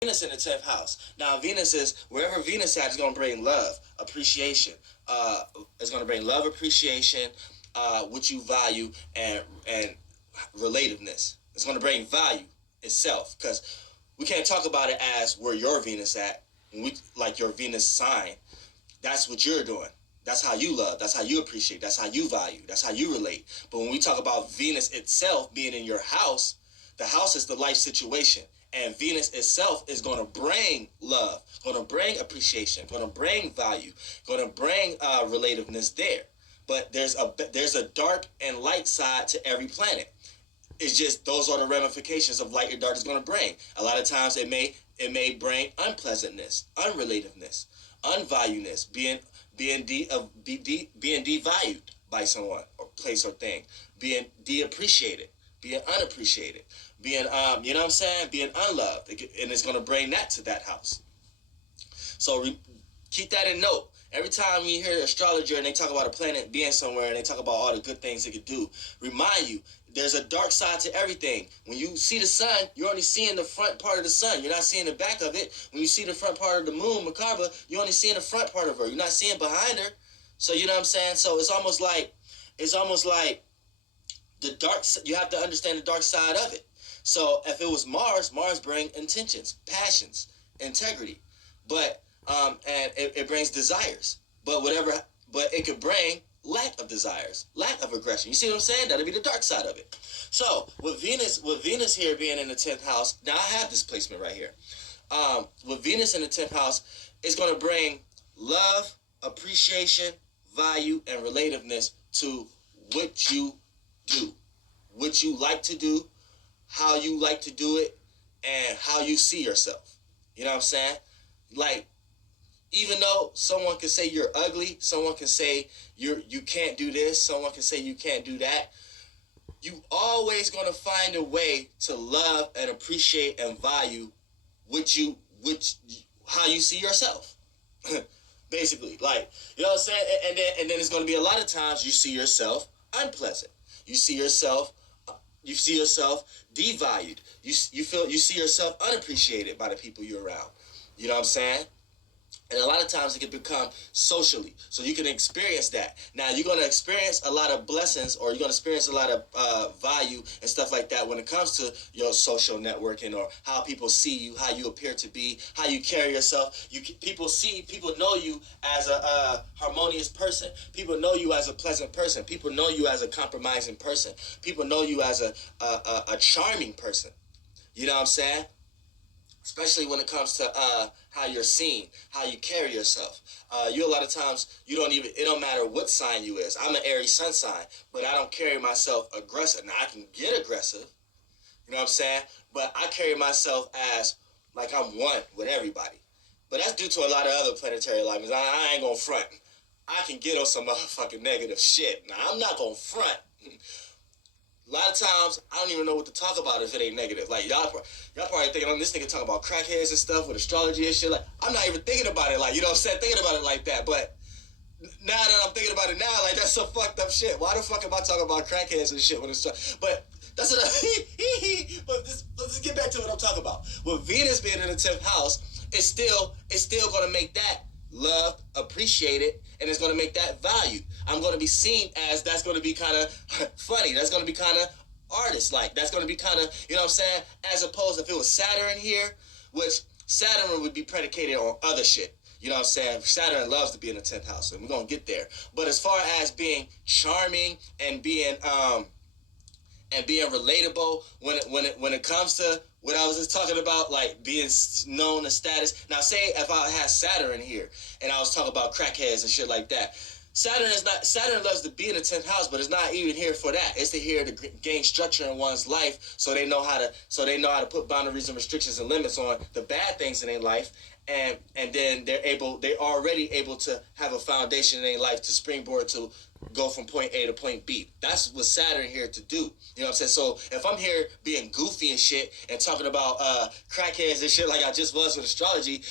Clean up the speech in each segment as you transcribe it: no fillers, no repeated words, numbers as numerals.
Venus in the 10th house. Now, Venus is wherever Venus at is going to bring love, appreciation. It's going to bring love, appreciation, what you value, and relativeness. It's going to bring value itself because we can't talk about it as where your Venus at. When we like your Venus sign, that's what you're doing. That's how you love. That's how you appreciate. That's how you value. That's how you relate. But when we talk about Venus itself being in your house, the house is the life situation. And Venus itself is going to bring love, going to bring appreciation, going to bring value, going to bring relativeness there. But there's a dark and light side to every planet. It's just those are the ramifications of light and dark is going to bring. A lot of times it may bring unpleasantness, unrelativeness, unvaluedness, being devalued by someone or place or thing, being deappreciated, being unappreciated, being you know what I'm saying, being unloved, and it's going to bring that to that house. So keep that in note. Every time you hear an astrologer and they talk about a planet being somewhere and they talk about all the good things it could do, remind you there's a dark side to everything. When you see the sun, you're only seeing the front part of the sun. You're not seeing the back of it. When you see the front part of the moon, Macabre, you're only seeing the front part of her. You're not seeing behind her. So you know what I'm saying? So it's almost like the dark. You have to understand the dark side of it. So if it was Mars, Mars brings intentions, passions, integrity, but and it brings desires. But whatever, but it could bring lack of desires, lack of aggression. You see what I'm saying? That'll be the dark side of it. So with Venus here being in the 10th house, now I have this placement right here. With Venus in the 10th house, it's going to bring love, appreciation, value, and relativeness to what you do, what you like to do, how you like to do it, and how you see yourself. You know what I'm saying? Like, even though someone can say you're ugly, someone can say you can't do this, someone can say you can't do that, you always gonna find a way to love and appreciate and value which how you see yourself. Basically, like, you know what I'm saying? And then it's gonna be a lot of times you see yourself unpleasant. You see yourself you see yourself devalued. You see yourself unappreciated by the people you're around. You know what I'm saying? And a lot of times it can become socially. So you can experience that. Now, you're going to experience a lot of blessings, or you're going to experience a lot of value and stuff like that when it comes to your social networking, or how people see you, how you appear to be, how you carry yourself. People know you as a harmonious person. People know you as a pleasant person. People know you as a compromising person. People know you as a charming person. You know what I'm saying? Especially when it comes to how you're seen, how you carry yourself. You a lot of times you don't even it don't matter what sign you is. I'm an Aries sun sign, but I don't carry myself aggressive. Now I can get aggressive, you know what I'm saying? But I carry myself as like I'm one with everybody. But that's due to a lot of other planetary alignments. I ain't gonna front. I can get on some motherfucking negative shit. Now I'm not gonna front. A lot of times I don't even know what to talk about if it ain't negative. Like y'all probably thinking, this nigga talking about crackheads and stuff with astrology and shit. Like, I'm not even thinking about it like, you know what I'm saying, thinking about it like that. But now that I'm thinking about it now, like, that's some fucked up shit. Why the fuck am I talking about crackheads and shit when it's but that's what but let's get back to what I'm talking about. With Venus being in the 10th house, it's still gonna make that loved, appreciated, and it's going to make that valued. I'm going to be seen as that's going to be kind of funny. That's going to be kind of artist like. That's going to be kind of, you know what I'm saying? As opposed if it was Saturn here, which Saturn would be predicated on other shit. You know what I'm saying? Saturn loves to be in the 10th house, and we're going to get there. But as far as being charming and being relatable when it comes to what I was just talking about, like being known as status. Now, say if I had Saturn here and I was talking about crackheads and shit like that. Saturn loves to be in the 10th house, but it's not even here for that. It's to here to gain structure in one's life, so they know how to put boundaries and restrictions and limits on the bad things in their life, and then they're already able to have a foundation in their life to springboard to go from point A to point B. That's what Saturn here to do. You know what I'm saying? So if I'm here being goofy and shit and talking about crackheads and shit like I just was with astrology,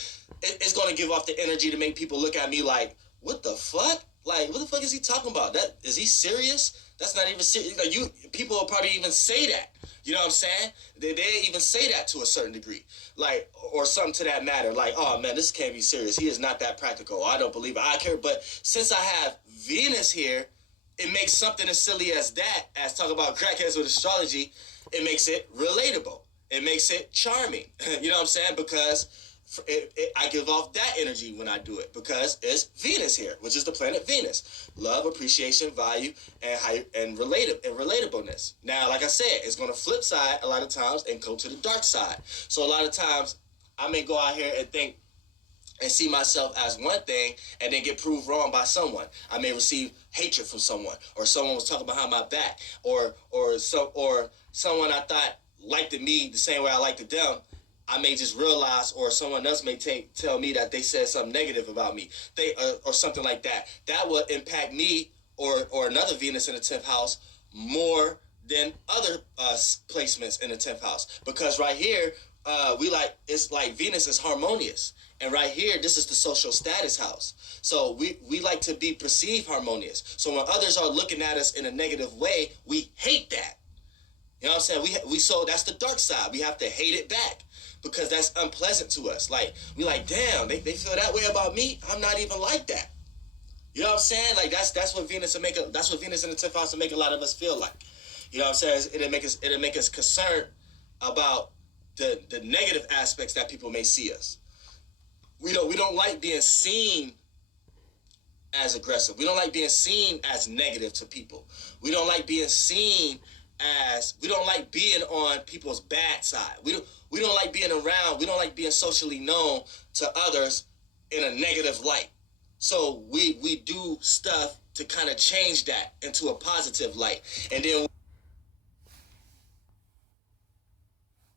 it's going to give off the energy to make people look at me like, what the fuck? Like, what the fuck is he talking about? That is he serious? That's not even serious. Like, people will probably even say that. You know what I'm saying? They even say that to a certain degree, like, or something to that matter. Like, oh man, this can't be serious. He is not that practical. I don't believe it. I care. But since I have Venus here, it makes something as silly as that, as talk about crackheads with astrology, it makes it relatable. It makes it charming. You know what I'm saying? Because I give off that energy when I do it because it's Venus here, which is the planet Venus. Love, appreciation, value, and relatableness. Now, like I said, it's going to flip side a lot of times and go to the dark side. So a lot of times I may go out here and think and see myself as one thing and then get proved wrong by someone. I may receive hatred from someone, or someone was talking behind my back, or someone I thought liked me the same way I liked them. I may just realize, or someone else may tell me that they said something negative about me, or something like that. That will impact me or another Venus in the 10th house more than other placements in the 10th house, because right here it's like Venus is harmonious, and right here this is the social status house. So we like to be perceived harmonious. So when others are looking at us in a negative way, we hate that. You know what I'm saying? We so that's the dark side. We have to hate it back because that's unpleasant to us. Like, we like, damn, they feel that way about me. I'm not even like that. You know what I'm saying? Like, that's what Venus will make. That's what Venus in the 10th house will make a lot of us feel like. You know what I'm saying? It'll make us concerned about the negative aspects that people may see us. We don't like being seen as aggressive. We don't like being seen as negative to people. We don't like being seen as, we don't like being on people's bad side. We don't like being around. We don't like being socially known to others in a negative light. So we do stuff to kind of change that into a positive light. And then